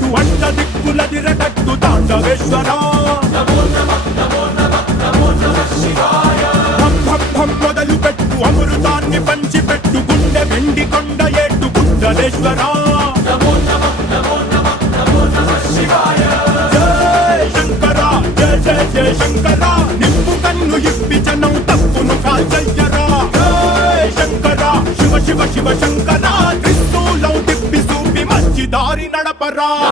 పెట్టు అడ్డ దిక్కులదిరగట్టు తాండవేశ్వరా మొదలు పెట్టు అమృతాన్ని పంచి పెట్టు గుండె వెండి కొండ ఏట్టు గుండలేశ్వరా జయ శంకర జయ జయ జయ శంకర నిప్పు కన్ను ఇప్పి జనం తప్పును కాల్చయ్యరా జయ శంకర శివ శివ శివ శంకర త్రిశూలం తిప్పి చూపి మంచి దారి నడపరా